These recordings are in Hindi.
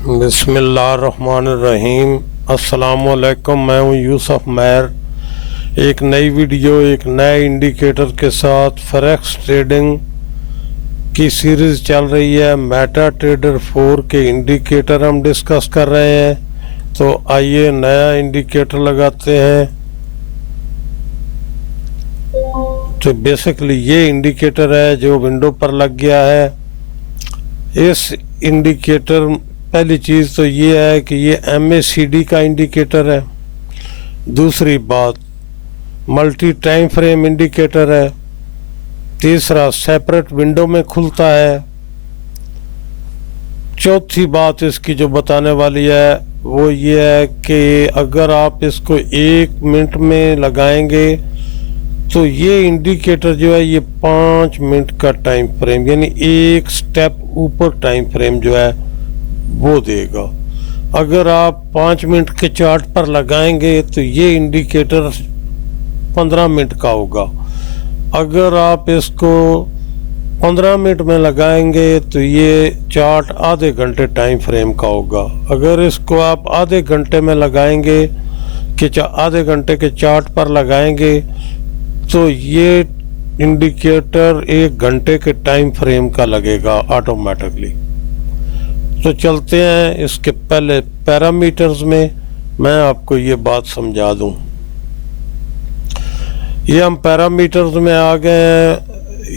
बिस्मिल्लाहिर्रहमानिर्रहीम। अस्सलामुअलैकुम। मैं हूँ यूसुफ मैर। एक नई वीडियो, एक नए इंडिकेटर के साथ फॉरेक्स ट्रेडिंग की सीरीज़ चल रही है। मेटा ट्रेडर 4 के इंडिकेटर हम डिस्कस कर रहे हैं। तो आइए नया इंडिकेटर लगाते हैं। तो बेसिकली ये इंडिकेटर है जो विंडो पर लग गया है। इस इंडिकेटर पहली चीज़ तो ये है कि ये MACD का इंडिकेटर है। दूसरी बात मल्टी टाइम फ्रेम इंडिकेटर है। तीसरा सेपरेट विंडो में खुलता है। चौथी बात इसकी जो बताने वाली है वो ये है कि अगर आप इसको 1 मिनट में लगाएंगे तो ये इंडिकेटर जो है ये 5 मिनट का टाइम फ्रेम यानी एक स्टेप ऊपर टाइम फ्रेम जो है वो देगा। अगर आप 5 मिनट के चार्ट पर लगाएंगे तो ये इंडिकेटर 15 मिनट का होगा। अगर आप इसको 15 मिनट में लगाएंगे तो ये चार्ट आधे घंटे टाइम फ्रेम का होगा। अगर इसको आप आधे घंटे में लगाएंगे कि आधे घंटे के चार्ट पर लगाएंगे तो ये इंडिकेटर 1 घंटे के टाइम फ्रेम का लगेगा ऑटोमेटिकली। तो चलते हैं इसके पहले पैरामीटर्स में, मैं आपको ये बात समझा दूं। ये हम पैरामीटर्स में आ गए हैं।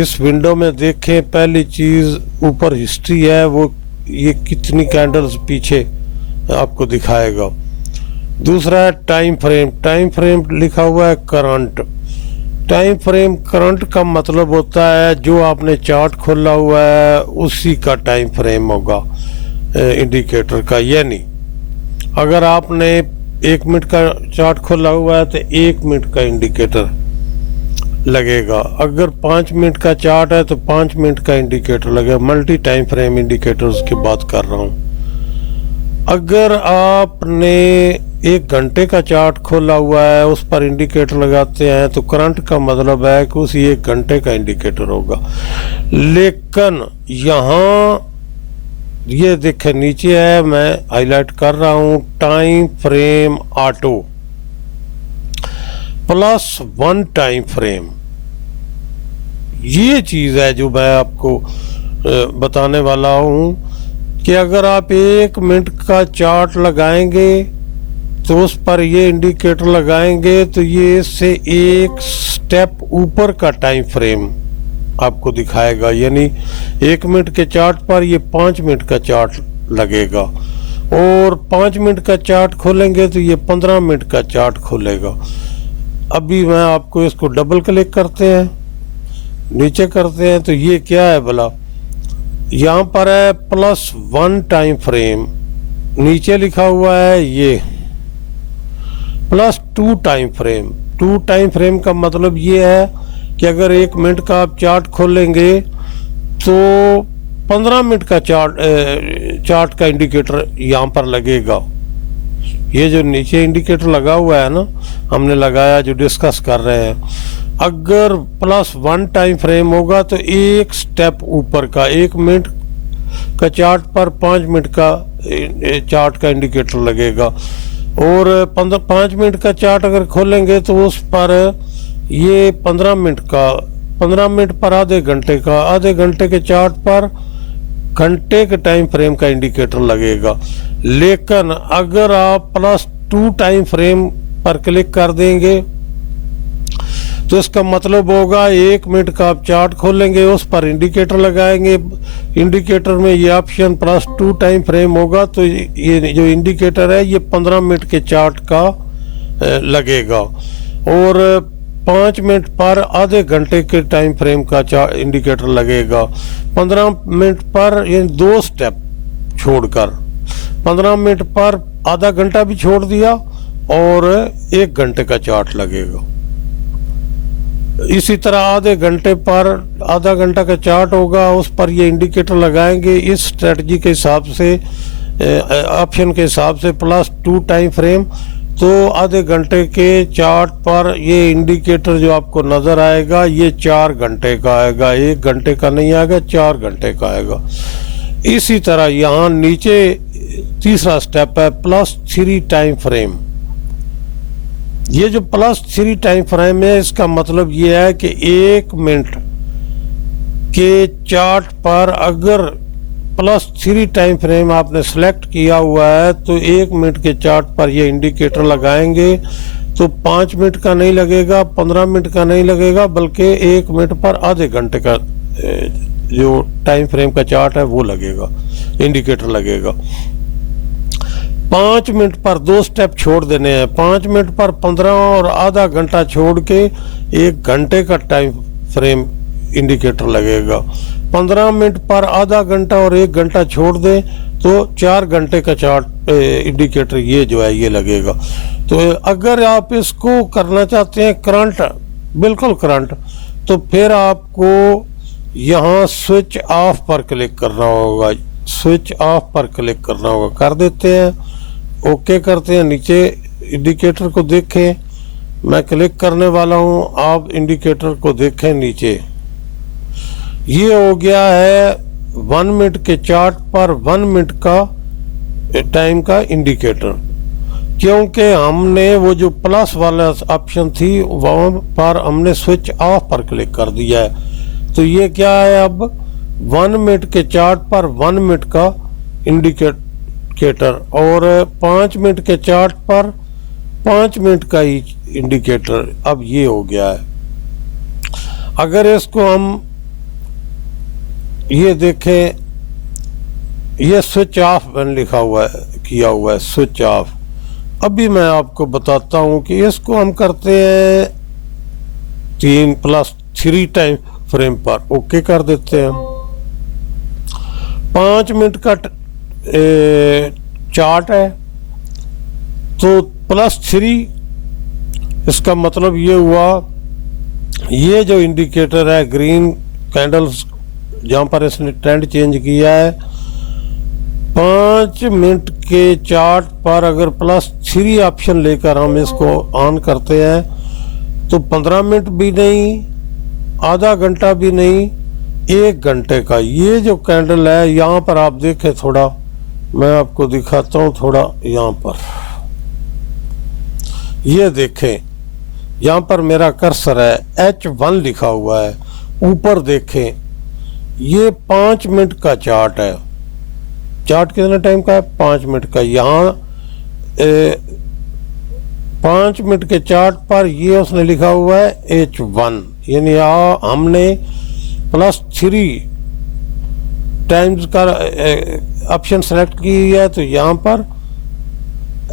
इस विंडो में देखें, पहली चीज़ ऊपर हिस्ट्री है, वो ये कितनी कैंडल्स पीछे आपको दिखाएगा। दूसरा है टाइम फ्रेम। टाइम फ्रेम लिखा हुआ है करंट। टाइम फ्रेम करंट का मतलब होता है जो आपने चार्ट खोला हुआ है उसी का टाइम फ्रेम होगा इंडिकेटर का। यानी अगर आपने 1 मिनट का चार्ट खोला हुआ है तो 1 मिनट का इंडिकेटर लगेगा। अगर 5 मिनट का चार्ट है तो 5 मिनट का इंडिकेटर लगेगा। मल्टी टाइम फ्रेम इंडिकेटर्स की बात कर रहा हूँ। अगर आपने 1 घंटे का चार्ट खोला हुआ है उस पर इंडिकेटर लगाते हैं तो करंट का मतलब है कि उसी 1 घंटे का इंडिकेटर होगा। लेकिन यहाँ ये देखें नीचे है, मैं हाईलाइट कर रहा हूँ time frame auto +1 time frame. ये चीज़ है जो मैं आपको बताने वाला हूँ कि अगर आप 1 मिनट का चार्ट लगाएंगे तो उस पर ये इंडिकेटर लगाएंगे तो ये इससे 1 स्टेप ऊपर का टाइम फ्रेम आपको दिखाएगा। यानी 1 मिनट के चार्ट पर ये 5 मिनट का चार्ट लगेगा और 5 मिनट का चार्ट खोलेंगे तो ये 15 मिनट का चार्ट खोलेगा। अभी मैं आपको इसको डबल क्लिक करते हैं, नीचे करते हैं तो ये क्या है भला, यहाँ पर है +1 टाइम फ्रेम। नीचे लिखा हुआ है ये +2 टाइम फ्रेम। 2 टाइम फ्रेम का मतलब ये है कि अगर 1 मिनट का आप चार्ट खोलेंगे तो 15 मिनट का चार्ट का इंडिकेटर यहाँ पर लगेगा। ये जो नीचे इंडिकेटर लगा हुआ है ना, हमने लगाया जो डिस्कस कर रहे हैं, अगर +1 टाइम फ्रेम होगा तो 1 स्टेप ऊपर का 1 मिनट का चार्ट पर 5 मिनट का चार्ट का इंडिकेटर लगेगा। और 5 मिनट का चार्ट अगर खोलेंगे तो उस पर ये 15 मिनट पर आधे घंटे के चार्ट पर घंटे के टाइम फ्रेम का इंडिकेटर लगेगा। लेकिन अगर आप +2 टाइम फ्रेम पर क्लिक कर देंगे तो इसका मतलब होगा 1 मिनट का आप चार्ट खोलेंगे, उस पर इंडिकेटर लगाएंगे, इंडिकेटर में ये ऑप्शन +2 टाइम फ्रेम होगा तो ये जो इंडिकेटर है ये 15 मिनट के चार्ट का लगेगा। और 5 मिनट पर आधे घंटे के टाइम फ्रेम का इंडिकेटर लगेगा। 15 मिनट पर ये 2 स्टेप छोड़कर 15 मिनट पर आधा घंटा भी छोड़ दिया और 1 घंटे का चार्ट लगेगा। इसी तरह आधे घंटे पर आधा घंटा का चार्ट होगा, उस पर ये इंडिकेटर लगाएंगे। इस स्ट्रेटजी के हिसाब से ऑप्शन के हिसाब से +2 टाइम फ्रेम तो आधे घंटे के चार्ट पर ये इंडिकेटर जो आपको नज़र आएगा ये 4 घंटे का आएगा, 1 घंटे का नहीं आएगा, 4 घंटे का आएगा। इसी तरह यहाँ नीचे तीसरा स्टेप है +3 टाइम फ्रेम। ये जो +3 टाइम फ्रेम है, इसका मतलब ये है कि 1 मिनट के चार्ट पर अगर +3 टाइम फ्रेम आपने सेलेक्ट किया हुआ है तो 1 मिनट के चार्ट पर ये इंडिकेटर लगाएंगे तो 5 मिनट का नहीं लगेगा, 15 मिनट का नहीं लगेगा, बल्कि 1 मिनट पर आधे घंटे का जो टाइम फ्रेम का चार्ट है वो लगेगा, इंडिकेटर लगेगा। 5 मिनट पर 2 स्टेप छोड़ देने हैं। 5 मिनट पर 15 और आधा घंटा छोड़ के 1 घंटे का टाइम फ्रेम इंडिकेटर लगेगा। 15 मिनट पर आधा घंटा और 1 घंटा छोड़ दें तो 4 घंटे का चार्ट इंडिकेटर ये जो है ये लगेगा। तो अगर आप इसको करना चाहते हैं करंट, बिल्कुल करंट, तो फिर आपको यहाँ स्विच ऑफ पर क्लिक करना होगा। स्विच ऑफ पर क्लिक करना होगा, कर देते हैं, ओके करते हैं। नीचे इंडिकेटर को देखें, मैं क्लिक करने वाला हूँ, आप इंडिकेटर को देखें नीचे। ये हो गया है 1 मिनट के चार्ट पर 1 मिनट का टाइम का इंडिकेटर, क्योंकि हमने वो जो प्लस वाला ऑप्शन थी वहाँ पर हमने स्विच ऑफ पर क्लिक कर दिया है। तो ये क्या है, अब 1 मिनट के चार्ट पर 1 मिनट का इंडिकेटर और 5 मिनट के चार्ट पर 5 मिनट का ही इंडिकेटर अब ये हो गया है। अगर इसको हम ये देखें, ये स्विच ऑफ मैंने लिखा हुआ है, किया हुआ है स्विच ऑफ। अभी मैं आपको बताता हूं कि इसको हम करते हैं 3+3 टाइम फ्रेम पर, ओके कर देते हैं। 5 मिनट का चार्ट है तो +3, इसका मतलब ये हुआ ये जो इंडिकेटर है ग्रीन कैंडल्स जहां पर इसने ट्रेंड चेंज किया है, 5 मिनट के चार्ट पर अगर +3 ऑप्शन लेकर हम इसको ऑन करते हैं तो 15 मिनट भी नहीं, आधा घंटा भी नहीं, 1 घंटे का ये जो कैंडल है, यहाँ पर आप देखें, थोड़ा मैं आपको दिखाता हूँ, थोड़ा यहाँ पर ये देखें, यहाँ पर मेरा कर्सर है, H1 लिखा हुआ है, ऊपर देखें, ये 5 मिनट का चार्ट है। चार्ट कितना टाइम का है, 5 मिनट का। यहाँ 5 मिनट के चार्ट पर ये उसने लिखा हुआ है H1, यानी हमने +3 टाइम्स का ऑप्शन सेलेक्ट किया है तो यहाँ पर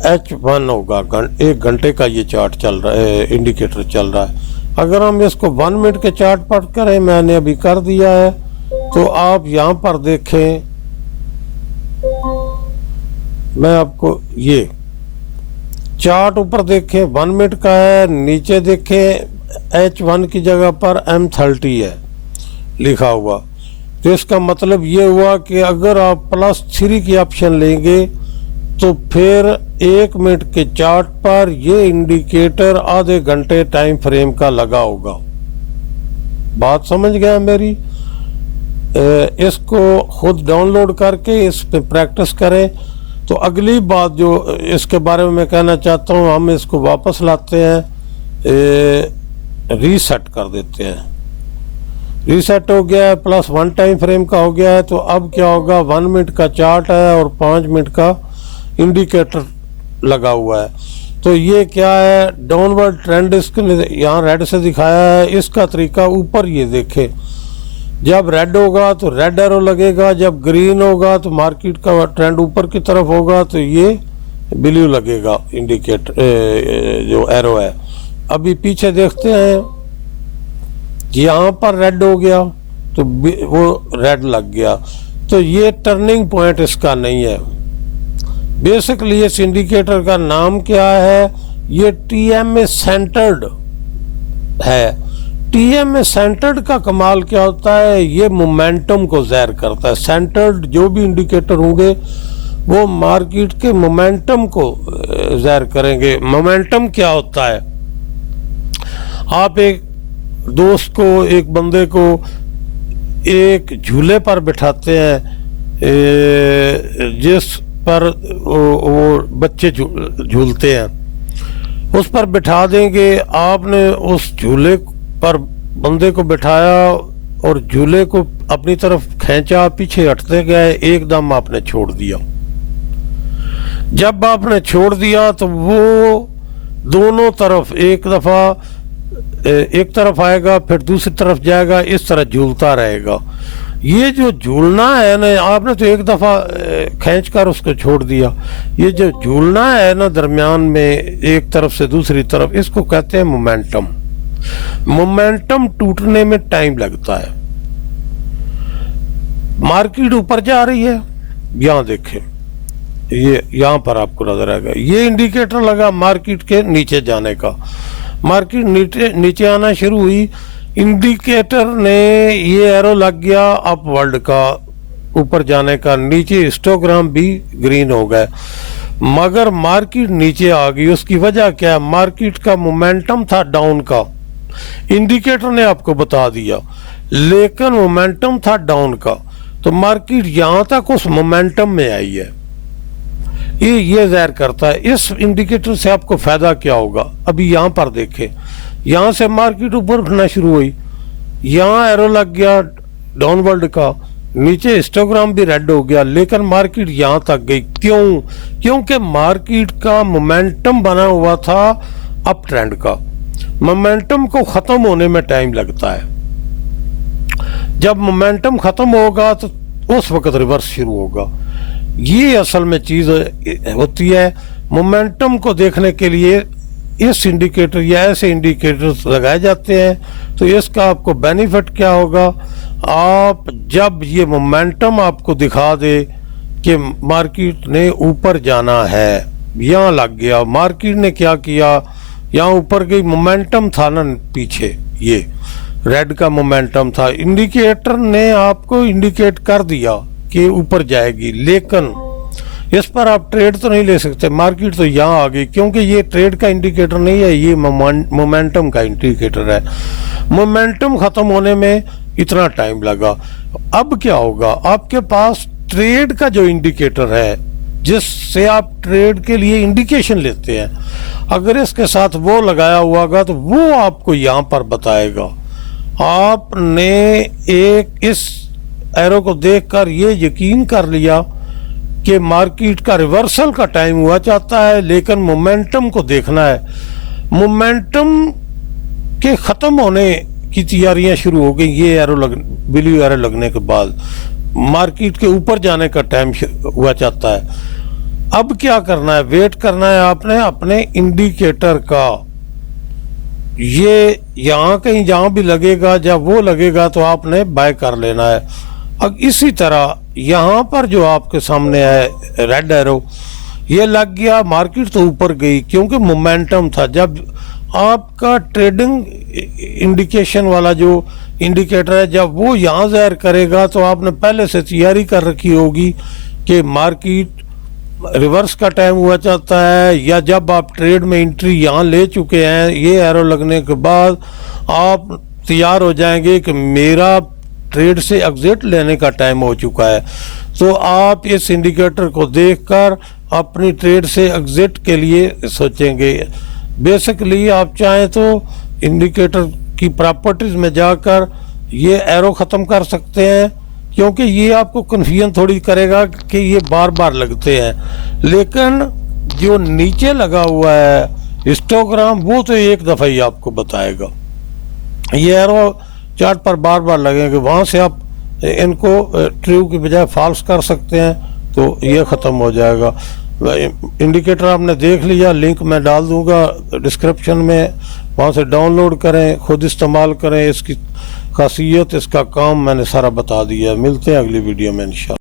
H1 होगा, 1 घंटे का ये चार्ट चल रहा है, इंडिकेटर चल रहा है। अगर हम इसको 1 मिनट के चार्ट पर करें, मैंने अभी कर दिया है, तो आप यहाँ पर देखें, मैं आपको ये चार्ट ऊपर देखें 1 मिनट का है, नीचे देखें H1 की जगह पर M30 है लिखा हुआ। तो इसका मतलब ये हुआ कि अगर आप +3 की ऑप्शन लेंगे तो फिर 1 मिनट के चार्ट पर ये इंडिकेटर आधे घंटे टाइम फ्रेम का लगा होगा। बात समझ गया मेरी? इसको खुद डाउनलोड करके इस पे प्रैक्टिस करें। तो अगली बात जो इसके बारे में मैं कहना चाहता हूँ, हम इसको वापस लाते हैं, रीसेट कर देते हैं। रीसेट हो गया है, +1 टाइम फ्रेम का हो गया है। तो अब क्या होगा, 1 मिनट का चार्ट है और 5 मिनट का इंडिकेटर लगा हुआ है। तो ये क्या है, डाउनवर्ड ट्रेंड इसको यहाँ रेड से दिखाया है। इसका तरीका ऊपर ये देखें, जब रेड होगा तो रेड एरो लगेगा, जब ग्रीन होगा तो मार्केट का ट्रेंड ऊपर की तरफ होगा तो ये ब्लू लगेगा इंडिकेटर जो एरो है। अभी पीछे देखते हैं, यहाँ पर रेड हो गया तो वो रेड लग गया। तो ये टर्निंग पॉइंट इसका नहीं है। बेसिकली इस इंडिकेटर का नाम क्या है, ये TMA सेंटर्ड है। TMA सेंटर्ड का कमाल क्या होता है, ये मोमेंटम को ज़ाहिर करता है। सेंटर्ड जो भी इंडिकेटर होंगे वो मार्केट के मोमेंटम को ज़ाहिर करेंगे। मोमेंटम क्या होता है, आप एक दोस्त को, एक बंदे को एक झूले पर बिठाते हैं, जिस पर वो बच्चे झूलते हैं, उस पर बिठा देंगे। आपने उस झूले पर बंदे को बिठाया और झूले को अपनी तरफ खींचा, पीछे हटते गए, एकदम आपने छोड़ दिया। जब आपने छोड़ दिया तो वो दोनों तरफ एक तरफ आएगा, फिर दूसरी तरफ जाएगा, इस तरह झूलता रहेगा। ये जो झूलना है ना, आपने तो एक दफ़ा खींच कर उसको छोड़ दिया, ये जो झूलना है ना दरमियान में एक तरफ से दूसरी तरफ, इसको कहते हैं मोमेंटम। मोमेंटम टूटने में टाइम लगता है। मार्केट ऊपर जा रही है, यहाँ देखें, ये यहाँ पर आपको नजर आएगा, ये इंडिकेटर लगा मार्केट के नीचे जाने का। मार्केट नीचे आना शुरू हुई, इंडिकेटर ने ये एरो लग गया अपवर्ड का, ऊपर जाने का। नीचे हिस्टोग्राम भी ग्रीन हो गए, मगर मार्केट नीचे आ गई। उसकी वजह क्या है? मार्केट का मोमेंटम था डाउन का, इंडिकेटर ने आपको बता दिया, लेकिन मोमेंटम था डाउन का, तो मार्केट यहां तक उस मोमेंटम में आई है। ये ज़ाहिर करता है। इस इंडिकेटर से आपको फायदा क्या होगा? अभी यहां पर देखें, यहां से मार्केट ऊपर उठना शुरू हुई, यहां एरो लग गया डाउनवर्ड का, नीचे हिस्टोग्राम भी रेड हो गया, लेकिन मार्केट यहां तक गई। क्यों? क्योंकि मार्केट का मोमेंटम बना हुआ था अप ट्रेंड का। मोमेंटम को खत्म होने में टाइम लगता है। जब मोमेंटम खत्म होगा तो उस वक्त रिवर्स शुरू होगा। ये असल में चीज होती है। मोमेंटम को देखने के लिए इस इंडिकेटर या ऐसे इंडिकेटर्स लगाए जाते हैं। तो इसका आपको बेनिफिट क्या होगा? आप जब ये मोमेंटम आपको दिखा दे कि मार्केट ने ऊपर जाना है, यहाँ लग गया, मार्केट ने क्या किया, यहाँ ऊपर गई, मोमेंटम था ना पीछे, ये रेड का मोमेंटम था, इंडिकेटर ने आपको इंडिकेट कर दिया कि ऊपर जाएगी, लेकिन इस पर आप ट्रेड तो नहीं ले सकते। मार्केट तो यहाँ आ गई, क्योंकि ये ट्रेड का इंडिकेटर नहीं है, ये मोमेंटम का इंडिकेटर है। मोमेंटम खत्म होने में इतना टाइम लगा। अब क्या होगा? आपके पास ट्रेड का जो इंडिकेटर है, जिससे आप ट्रेड के लिए इंडिकेशन लेते हैं, अगर इसके साथ वो लगाया हुआ होगा तो वो आपको यहाँ पर बताएगा। आपने एक इस एरो को देखकर ये यकीन कर लिया कि मार्केट का रिवर्सल का टाइम हुआ चाहता है, लेकिन मोमेंटम को देखना है। मोमेंटम के खत्म होने की तैयारियां शुरू हो गई। ये ब्लू एरो लगने के बाद मार्केट के ऊपर जाने का टाइम हुआ चाहता है। अब क्या करना है? वेट करना है आपने अपने इंडिकेटर का। ये यहाँ कहीं जहां भी लगेगा, जब वो लगेगा तो आपने बाय कर लेना है। अब इसी तरह यहाँ पर जो आपके सामने है रेड एरो, ये लग गया, मार्केट तो ऊपर गई क्योंकि मोमेंटम था। जब आपका ट्रेडिंग इंडिकेशन वाला जो इंडिकेटर है, जब वो यहाँ ज़ाहिर करेगा तो आपने पहले से तैयारी कर रखी होगी कि मार्केट रिवर्स का टाइम हुआ चाहता है, या जब आप ट्रेड में एंट्री यहाँ ले चुके हैं, ये एरो लगने के बाद आप तैयार हो जाएंगे कि मेरा ट्रेड से एग्जिट लेने का टाइम हो चुका है। तो आप इस इंडिकेटर को देखकर अपनी ट्रेड से एग्जिट के लिए सोचेंगे। बेसिकली आप चाहें तो इंडिकेटर की प्रॉपर्टीज में जाकर ये एरो ख़त्म कर सकते हैं, क्योंकि ये आपको कन्फ्यूजन थोड़ी करेगा कि ये बार बार लगते हैं। लेकिन जो नीचे लगा हुआ है हिस्टोग्राम, वो तो एक दफ़ा ही आपको बताएगा। ये एरो चार्ट पर बार बार लगेंगे, वहाँ से आप इनको ट्रू की बजाय फॉल्स कर सकते हैं, तो ये ख़त्म हो जाएगा। इंडिकेटर आपने देख लिया, लिंक मैं डाल दूंगा डिस्क्रिप्शन में, वहाँ से डाउनलोड करें, खुद इस्तेमाल करें। इसकी खासियत, इसका काम मैंने सारा बता दिया। मिलते हैं अगली वीडियो में इंशाल्लाह।